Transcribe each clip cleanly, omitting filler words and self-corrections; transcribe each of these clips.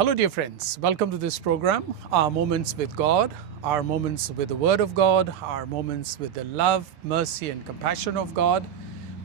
Hello dear friends, welcome to this program, our moments with God, our moments with the Word of God, our moments with the love, mercy and compassion of God.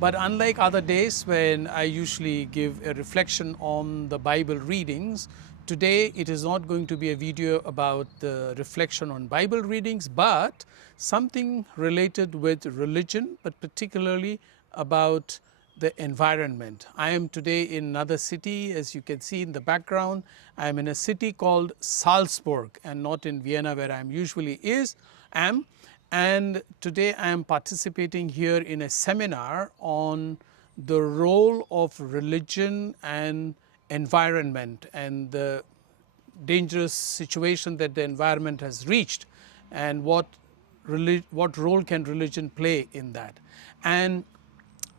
But unlike other days when I usually give a reflection on the Bible readings, today it is not going to be a video about the reflection on Bible readings, but something related with religion, but particularly about the environment. I am today in another city, as you can see in the background. I am in a city called Salzburg and not in Vienna where I am usually am. And today I am participating here in a seminar on the role of religion and environment and the dangerous situation that the environment has reached and what role can religion play in that. And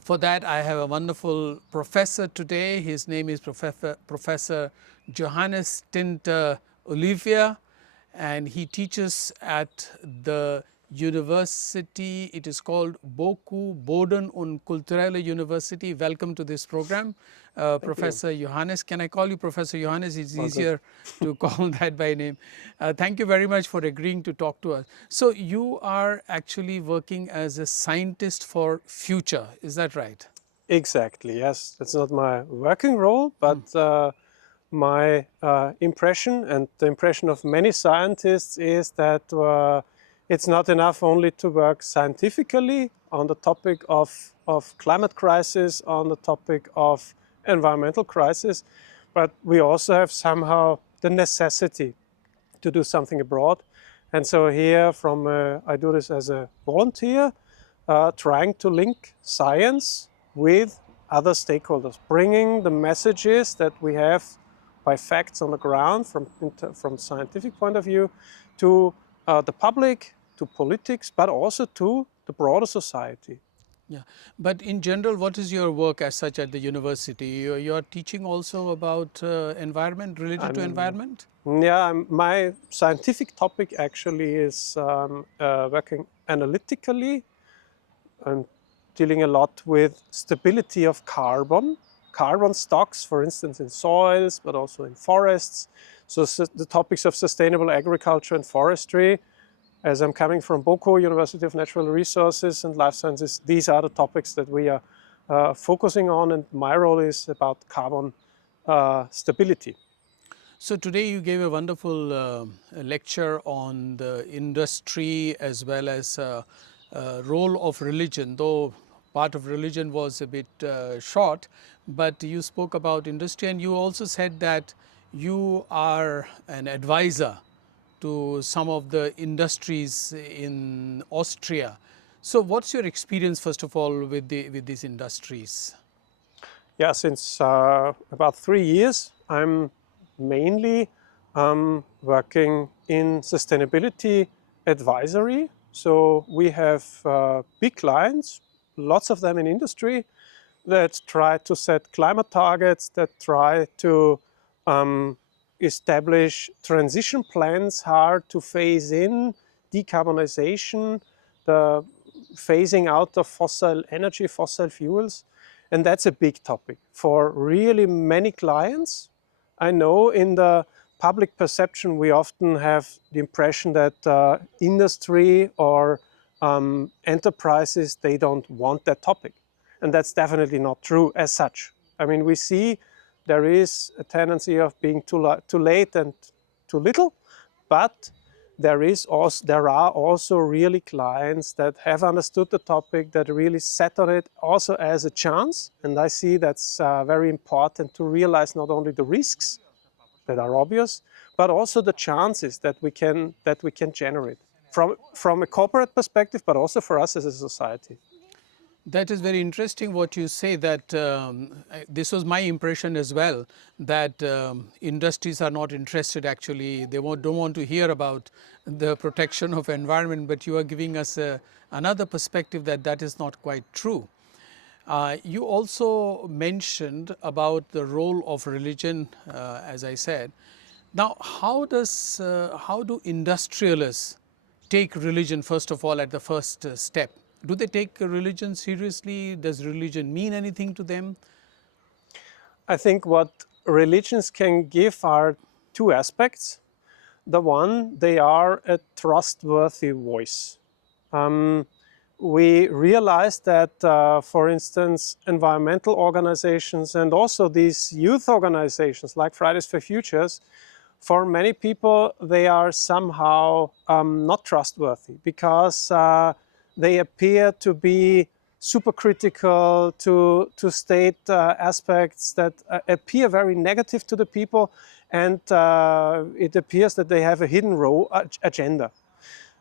for that, I have a wonderful professor today. His name is Professor Johannes Tinter Olifiers, and he teaches at the university. It is called Boden und Kulturelle University. Welcome to this program, Professor Johannes. Can I call you Professor Johannes? It's easier to call that by name. Thank you very much for agreeing to talk to us. So you are actually working as a scientist for future, is that right? Exactly, yes. That's not my working role, but my impression and the impression of many scientists is that it's not enough only to work scientifically on the topic of climate crisis, on the topic of environmental crisis, but we also have somehow the necessity to do something abroad. And so here I do this as a volunteer, trying to link science with other stakeholders, bringing the messages that we have by facts on the ground from scientific point of view to the public, to politics, but also to the broader society. Yeah, but in general, what is your work as such at the university? You are teaching also about environment, related to environment? Yeah, my scientific topic actually is working analytically. I'm dealing a lot with stability of carbon stocks, for instance, in soils, but also in forests. So the topics of sustainable agriculture and forestry, as I'm coming from BOKU, University of Natural Resources and Life Sciences, these are the topics that we are focusing on, and my role is about carbon stability. So today you gave a wonderful lecture on the industry as well as role of religion, though part of religion was a bit short, but you spoke about industry and you also said that you are an advisor to some of the industries in Austria. So what's your experience first of all with these industries? Yeah, since about 3 years, I'm mainly working in sustainability advisory. So we have big clients, lots of them in industry, that try to set climate targets, that try to establish transition plans, how to phase in decarbonization, the phasing out of fossil energy, fossil fuels. And that's a big topic for really many clients. I know in the public perception, we often have the impression that industry or enterprises, they don't want that topic. And that's definitely not true as such. I mean, we see there is a tendency of being too late and too little, but there are also really clients that have understood the topic, that really set on it also as a chance. And I see that's very important to realize not only the risks that are obvious, but also the chances that we can generate from a corporate perspective, but also for us as a society. That is very interesting what you say, that this was my impression as well, that industries are not interested actually, they don't want to hear about the protection of environment, but you are giving us another perspective that is not quite true. You also mentioned about the role of religion, as I said. Now, how do industrialists take religion first of all at the first step? Do they take religion seriously? Does religion mean anything to them? I think what religions can give are two aspects. The one, they are a trustworthy voice. We realized that, for instance, environmental organizations and also these youth organizations like Fridays for Futures, for many people, they are somehow not trustworthy because they appear to be super critical, to state aspects that appear very negative to the people, and it appears that they have a hidden agenda.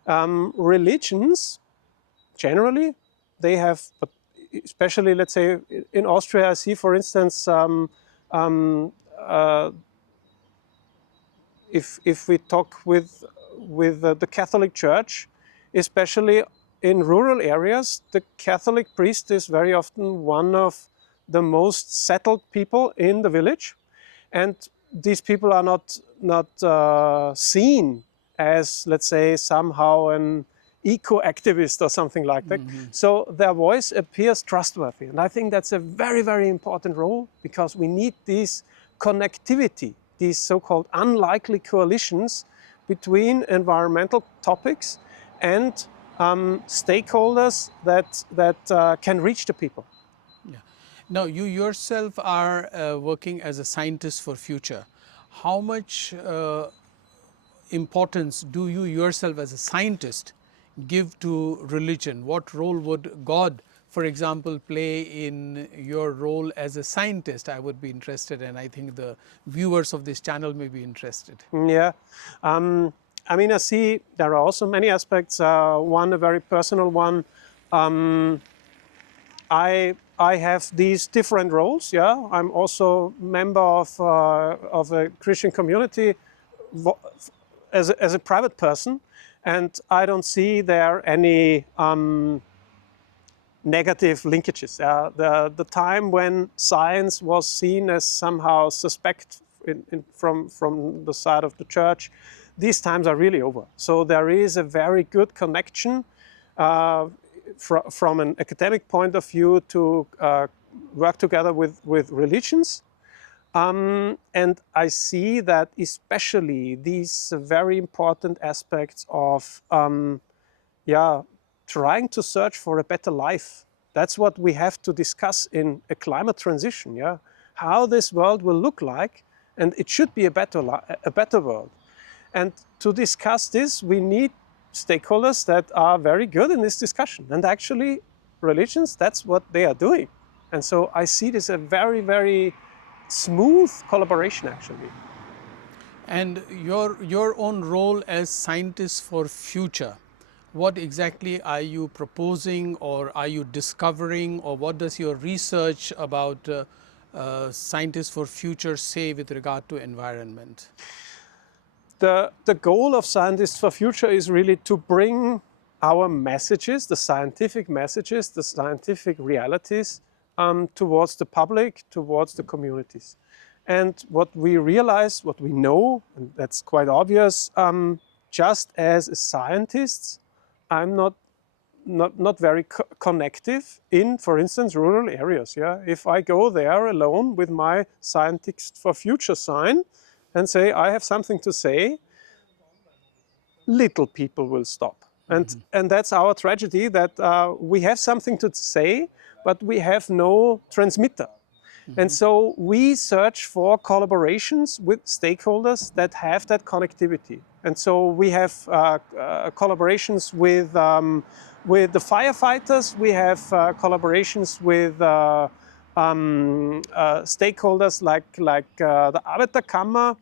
Religions, generally, they have, but especially, let's say, in Austria, I see, for instance, if we talk with the Catholic Church, especially in rural areas, the Catholic priest is very often one of the most settled people in the village, and these people are not seen as, let's say, somehow an eco-activist or something like that. So their voice appears trustworthy, and I think that's a very, very important role, because we need this connectivity, these so-called unlikely coalitions between environmental topics and stakeholders that can reach the people. Yeah. Now, you yourself are working as a scientist for future. How much importance do you yourself as a scientist give to religion? What role would God, for example, play in your role as a scientist? I would be interested, and I think the viewers of this channel may be interested. Yeah. I mean, I see there are also many aspects. One, a very personal one. I have these different roles. Yeah, I'm also member of a Christian community as a private person, and I don't see there any negative linkages. The time when science was seen as somehow suspect from the side of the church, these times are really over. So there is a very good connection from an academic point of view to work together with religions. And I see that especially these very important aspects of trying to search for a better life. That's what we have to discuss in a climate transition. Yeah, how this world will look like, and it should be a better world. And to discuss this, we need stakeholders that are very good in this discussion. And actually, religions, that's what they are doing. And so I see this a very, very smooth collaboration, actually. And your own role as scientists for future, what exactly are you proposing, or are you discovering, or what does your research about scientists for future say with regard to environment? The goal of Scientists for Future is really to bring our messages, the scientific messages, the scientific realities, towards the public, towards the communities. And what we realize, what we know, and that's quite obvious, just as scientists, I'm not very connective in, for instance, rural areas. Yeah, if I go there alone with my Scientists for Future sign and say I have something to say, little people will stop. And that's our tragedy, that we have something to say, but we have no transmitter. And so we search for collaborations with stakeholders that have that connectivity. And so we have collaborations with the firefighters, we have collaborations with stakeholders like the Arbeiterkammer,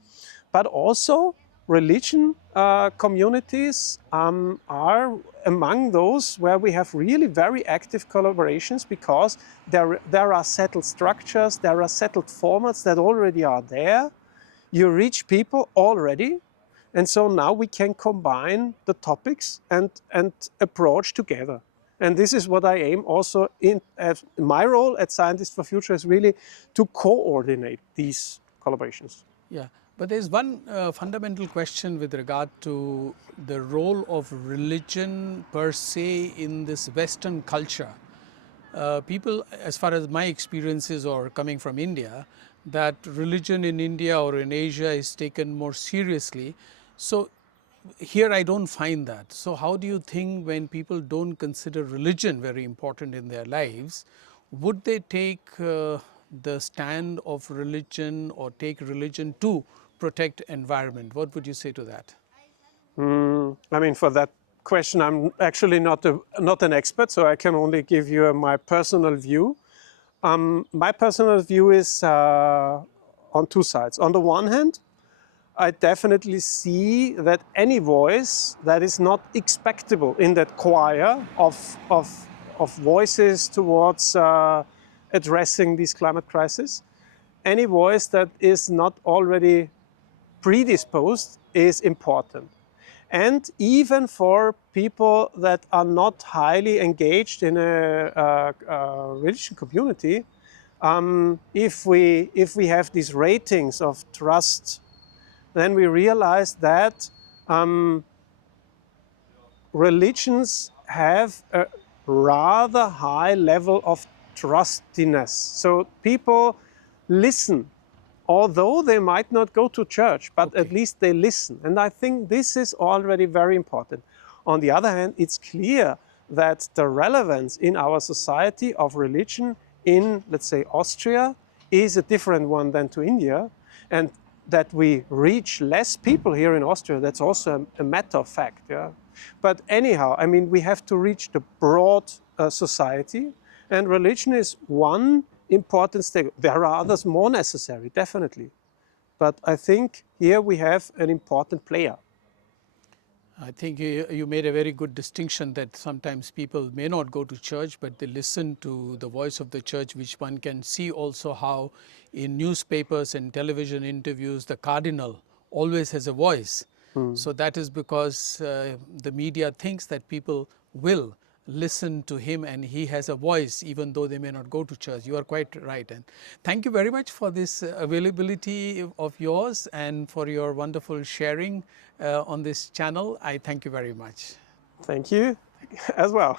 but also religion communities are among those where we have really very active collaborations, because there are settled structures, there are settled formats that already are there. You reach people already, and so now we can combine the topics and approach together. And this is what I aim also in my role at Scientists for Future, is really to coordinate these collaborations. Yeah, but there's one fundamental question with regard to the role of religion per se in this Western culture. People, as far as my experiences or coming from India, that religion in India or in Asia is taken more seriously. So here I don't find that. So how do you think when people don't consider religion very important in their lives, would they take the stand of religion or take religion to protect environment? What would you say to that? I mean, for that question, I'm actually not an expert, so I can only give you my personal view. My personal view is on two sides. On the one hand, I definitely see that any voice that is not expectable in that choir of voices towards addressing this climate crisis, any voice that is not already predisposed is important. And even for people that are not highly engaged in a religion community, if we have these ratings of trust, then we realize that religions have a rather high level of trustiness. So people listen, although they might not go to church, but at least they listen. And I think this is already very important. On the other hand, it's clear that the relevance in our society of religion in, let's say, Austria is a different one than to India. And that we reach less people here in Austria, that's also a matter of fact. Yeah? But anyhow, I mean, we have to reach the broad society, and religion is one important step. There are others more necessary, definitely. But I think here we have an important player. I think you made a very good distinction that sometimes people may not go to church, but they listen to the voice of the church, which one can see also how in newspapers and television interviews, the cardinal always has a voice. So that is because the media thinks that people will listen to him and he has a voice even though they may not go to church. You are quite right. And thank you very much for this availability of yours and for your wonderful sharing on this channel. I thank you very much. Thank you as well.